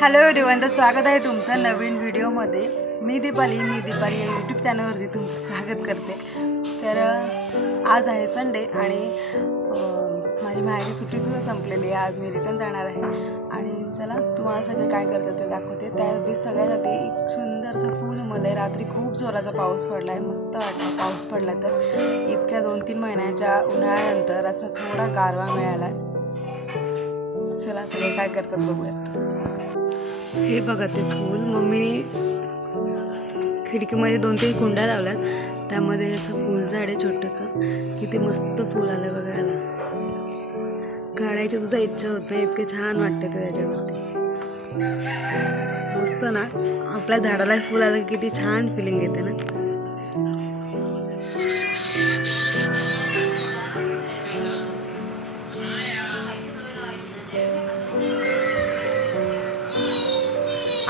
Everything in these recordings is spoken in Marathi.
हॅलो एवरीवन तर स्वागत आहे तुमचं नवीन व्हिडिओमध्ये. मी दीपाली मी दीपाली या यूट्यूब चॅनलवरती तुमचं स्वागत करते. तर आज आहे संडे आणि माझी माहेरी सुट्टीसुद्धा संपलेली आहे. आज मी रिटर्न जाणार आहे. आणि चला तुम्हाला सगळे काय करतात ते दाखवते. त्याआधी सगळ्यात आधी एक सुंदरसं फूल मला रात्री खूप जोराचा पाऊस पडला आहे मस्त वाटला पाऊस पडला तर. इतक्या दोन तीन महिन्याच्या उन्हाळ्यानंतर असा थोडा गारवा मिळाला आहे चला सगळे काय करतात बघूयात. हे बघा ते फूल. मम्मीने खिडकीमध्ये दोन तीन कुंड्या लावल्यात. त्यामध्ये असं फुलझाड आहे छोटंसं. किती मस्त फूल आलं बघा. काढायची सुद्धा इच्छा होते. इतके छान वाटते ते त्याच्यावरती. मस्त ना. आपल्या झाडाला फुल आलं किती छान फिलिंग येते ना.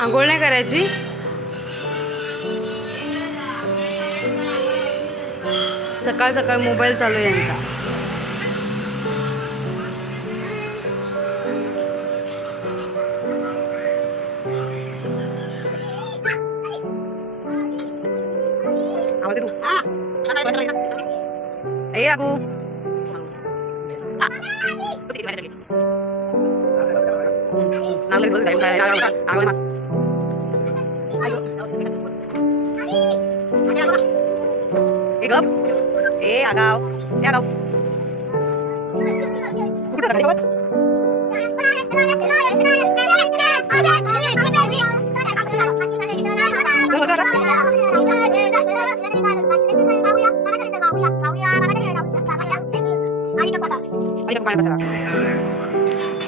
आंघोळ नाही करायची? सकाळ सकाळ मोबाईल चालू आहे यांचा. ए राघू नागलं घेतलं काय नागलं मास ए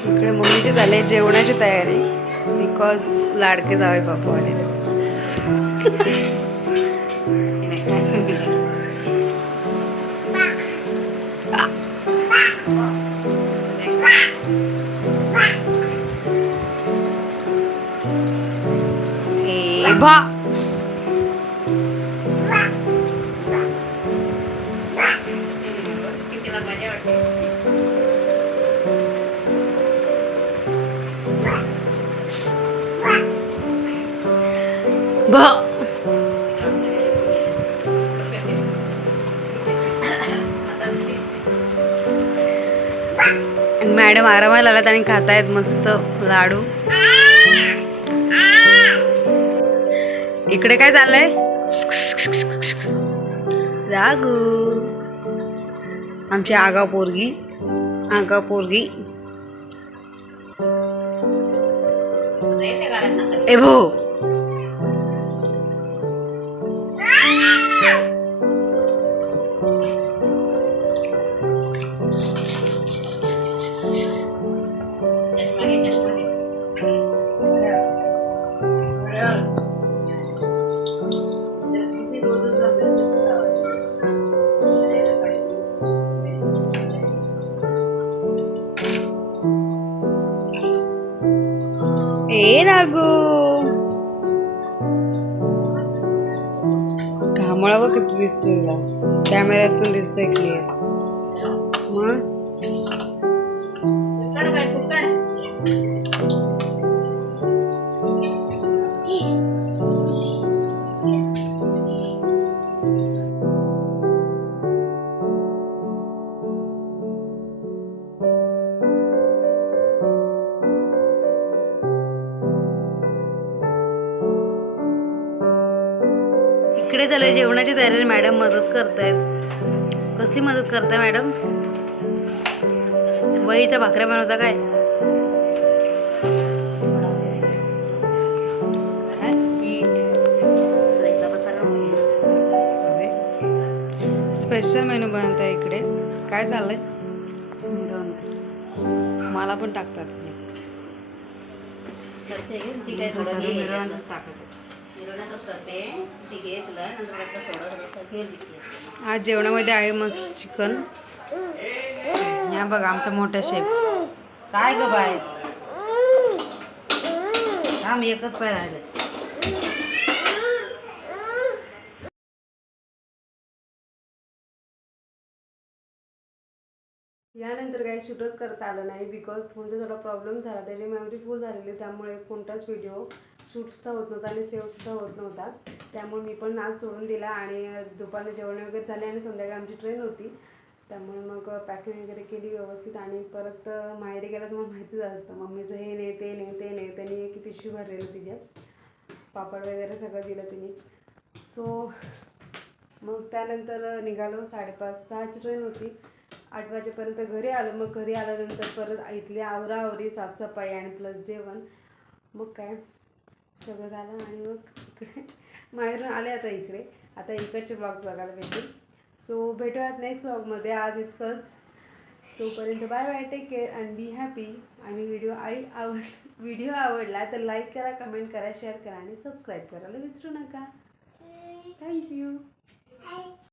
इकडे मम्मीची झाली जेवणाची तयारी. बिकॉज लाडके जावे बापू आले ए भा मॅडम आरामाला आलात आणि खातायत मस्त लाडू. इकडे काय चाललंय? रागू. आमची आगाव पोरगी. आगाव पोरगी. ए भो ए रागू घामळा बघ किती दिसते तुला. कॅमेऱ्यात पण दिसतंय क्लिअर मग? इकडे झालं जेवणाची तयारी. मॅडम मदत करतायत. कसली मदत करताय मॅडम? वहीच्या भाकऱ्या बनवता काय? स्पेशल मेनू बनवत आहे इकडे. काय चाललंय? मला पण टाकतात. आज जेवणामध्ये आहे मस्त चिकन. या बघा आमचा मोठा शेफ. काय ग बाय थांब एकच पाय राहिले. यानंतर काही शूटच करता आलं नाही बिकॉज फोनचा थोडा प्रॉब्लेम झाला. त्याची मेमरी फुल झालेली त्यामुळे कोणताच व्हिडिओ शूटचा होत नव्हता आणि सेवसुद्धा होत नव्हता. त्यामुळे मी पण नाच सोडून दिला आणि दुपारनं जेवण वगैरे झाले आणि संध्याकाळी आमची ट्रेन होती. त्यामुळे मग पॅकिंग वगैरे केली व्यवस्थित आणि परत माहेरी गेला तुम्हाला माहितीच असतं. मम्मीचं हे नाही ते नाही ते नाही त्यांनी एक पिशवी भरलेली तिच्या. पापड वगैरे सगळं दिलं तिने. सो मग त्यानंतर निघालो साडेपाच सहाची ट्रेन होती. आठ वाजेपर्यंत घरी आलो. मग घरी आल्यानंतर परत इथली आवराआवरी साफसफाई आणि प्लस जेवण. मग काय? सगळं झालं आणि मग इकडे माहेरून आले आता इकडे. आता इकडचे ब्लॉग्स बघायला भेटतील. सो भेटूयात नेक्स्ट ब्लॉगमध्ये आज इतकंच. तोपर्यंत bye bye take care and be happy आणि व्हिडिओ आई आवड व्हिडिओ आवडला तर लाईक करा कमेंट करा शेअर करा आणि सबस्क्राईब करायला विसरू नका. थँक्यू.